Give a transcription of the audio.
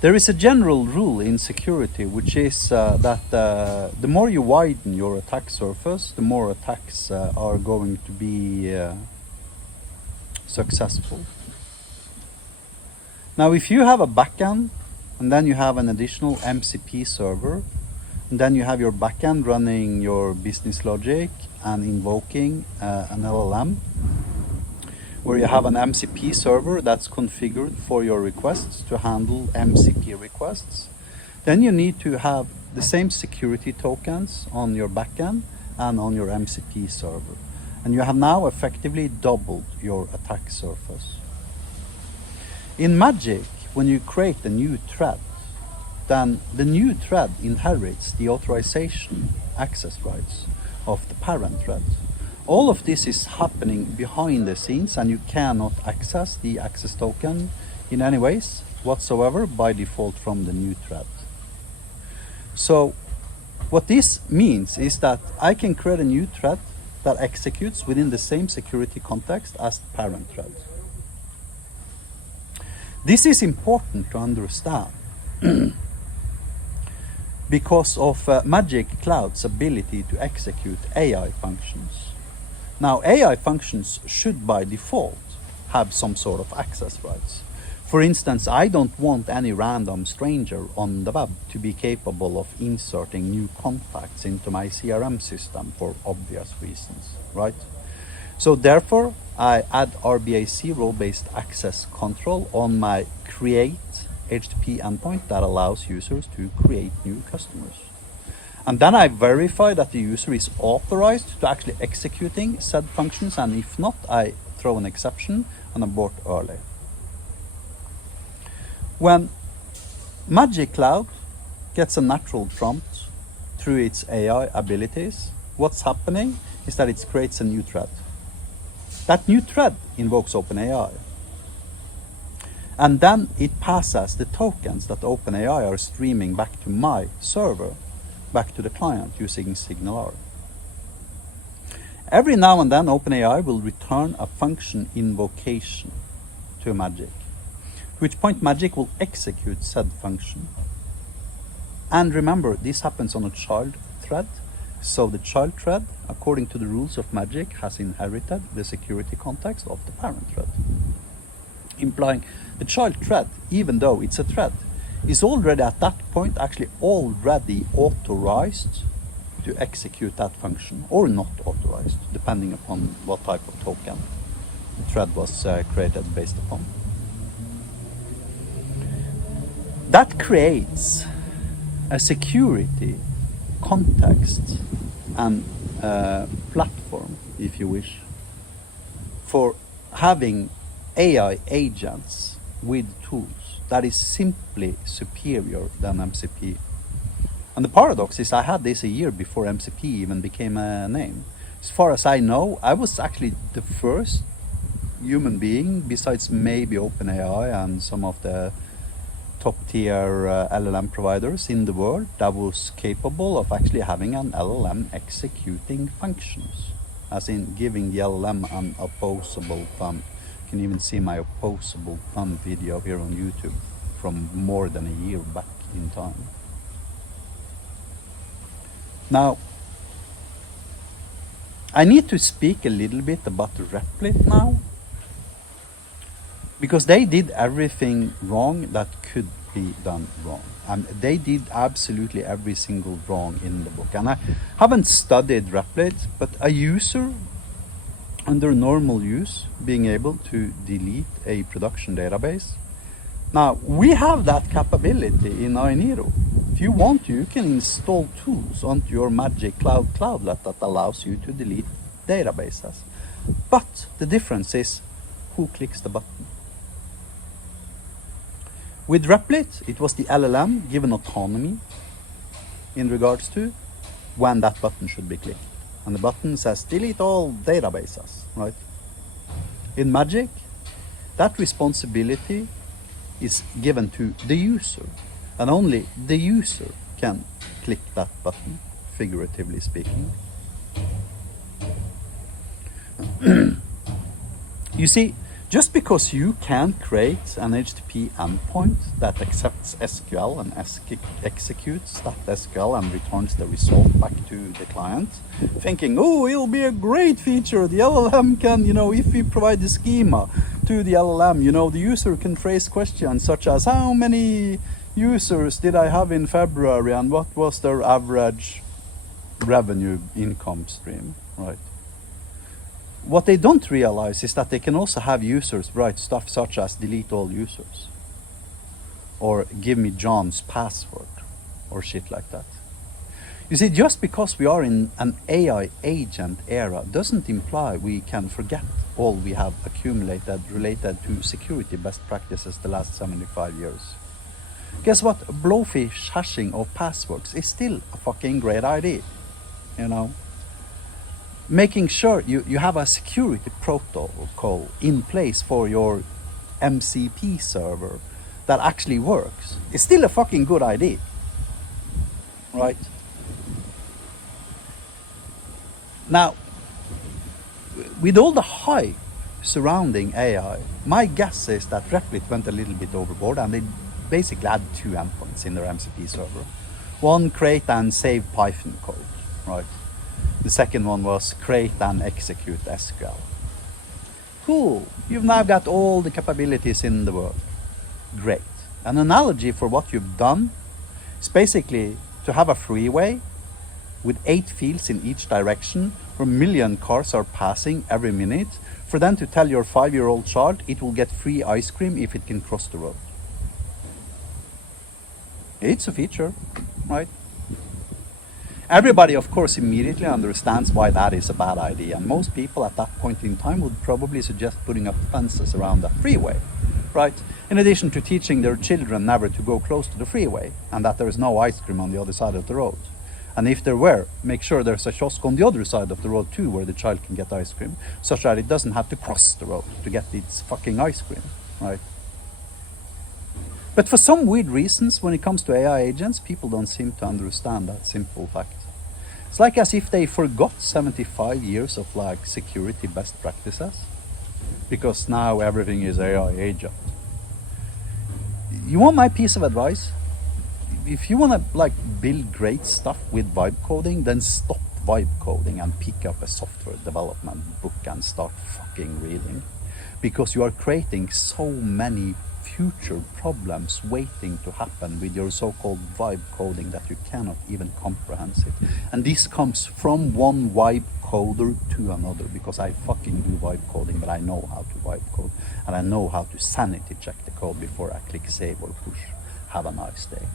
There is a general rule in security, which is that the more you widen your attack surface, the more attacks are going to be successful. Now, if you have a backend, and then you have an additional MCP server, and then you have your backend running your business logic and invoking an LLM, where you have an MCP server that's configured for your requests to handle MCP requests, then you need to have the same security tokens on your backend and on your MCP server. And you have now effectively doubled your attack surface. In Magic, when you create a new thread, then the new thread inherits the authorization access rights of the parent thread. All of this is happening behind the scenes, and you cannot access the access token in any ways whatsoever by default from the new thread. So what this means is that I can create a new thread that executes within the same security context as the parent thread. This is important to understand because of Magic Cloud's ability to execute AI functions. Now, AI functions should by default have some sort of access rights. For instance, I don't want any random stranger on the web to be capable of inserting new contacts into my CRM system for obvious reasons, right? So therefore, I add RBAC, role-based access control, on my create HTTP endpoint that allows users to create new customers. And then I verify that the user is authorized to actually executing said functions, and if not, I throw an exception and abort early. When Magic Cloud gets a natural prompt through its AI abilities, what's happening is that it creates a new thread. That new thread invokes OpenAI. And then it passes the tokens that OpenAI are streaming back to my server, back to the client using SignalR. Every now and then OpenAI will return a function invocation to Magic, at which point Magic will execute said function. And remember, this happens on a child thread, so the child thread, according to the rules of Magic, has inherited the security context of the parent thread. Implying the child thread, even though it's a thread, is already at that point actually already authorized to execute that function, or not authorized, depending upon what type of token the thread was created based upon. That creates a security context and platform, if you wish, for having AI agents with tools that is simply superior than MCP. And the paradox is I had this a year before MCP even became a name. As far as I know, I was actually the first human being, besides maybe OpenAI and some of the top tier LLM providers in the world, that was capable of actually having an LLM executing functions, as in giving the LLM an opposable thumb. You can even see my opposable thumb video here on YouTube from more than a year back in time. Now, I need to speak a little bit about Replit now, because they did everything wrong that could be done wrong. And they did absolutely every single wrong in the book. And I haven't studied Replit, but a user under normal use being able to delete a production database. Now, we have that capability in Ainiro. If you want to, you can install tools onto your Magic Cloud cloudlet that allows you to delete databases. But the difference is who clicks the button. With Replit, it was the LLM given autonomy in regards to when that button should be clicked. And the button says delete all databases, right? In Magic, that responsibility is given to the user, and only the user can click that button, figuratively speaking. You see, Just because you can create an HTTP endpoint that accepts SQL and executes that SQL and returns the result back to the client, thinking, oh, it'll be a great feature. The LLM can, if we provide the schema to the LLM, the user can phrase questions such as, how many users did I have in February and what was their average revenue income stream, right? What they don't realize is that they can also have users write stuff such as delete all users or give me John's password or shit like that. You see, just because we are in an AI agent era doesn't imply we can forget all we have accumulated related to security best practices the last 75 years. Guess what? Blowfish hashing of passwords is still a fucking great idea, Making sure you have a security protocol in place for your MCP server that actually works is still a fucking good idea, right? Now, with all the hype surrounding AI, my guess is that Replit went a little bit overboard and they basically had two endpoints in their MCP server. One, create and save Python code, right? The second one was create and execute SQL. Cool, you've now got all the capabilities in the world. Great. An analogy for what you've done is basically to have a freeway with 8 fields in each direction where a million cars are passing every minute, for them to tell your 5-year-old child it will get free ice cream if it can cross the road. It's a feature, right? Everybody, of course, immediately understands why that is a bad idea, and most people at that point in time would probably suggest putting up fences around the freeway, right? In addition to teaching their children never to go close to the freeway and that there is no ice cream on the other side of the road. And if there were, make sure there's a kiosk on the other side of the road too where the child can get ice cream, such that it doesn't have to cross the road to get its fucking ice cream, right? But for some weird reasons, when it comes to AI agents, people don't seem to understand that simple fact. It's like as if they forgot 75 years of security best practices, because now everything is AI agent. You want my piece of advice? If you want to build great stuff with vibe coding, then stop vibe coding and pick up a software development book and start fucking reading, because you are creating so many future problems waiting to happen with your so-called vibe coding that you cannot even comprehend it. And this comes from one vibe coder to another, because I fucking do vibe coding, but I know how to vibe code and I know how to sanity check the code before I click save or push. Have a nice day.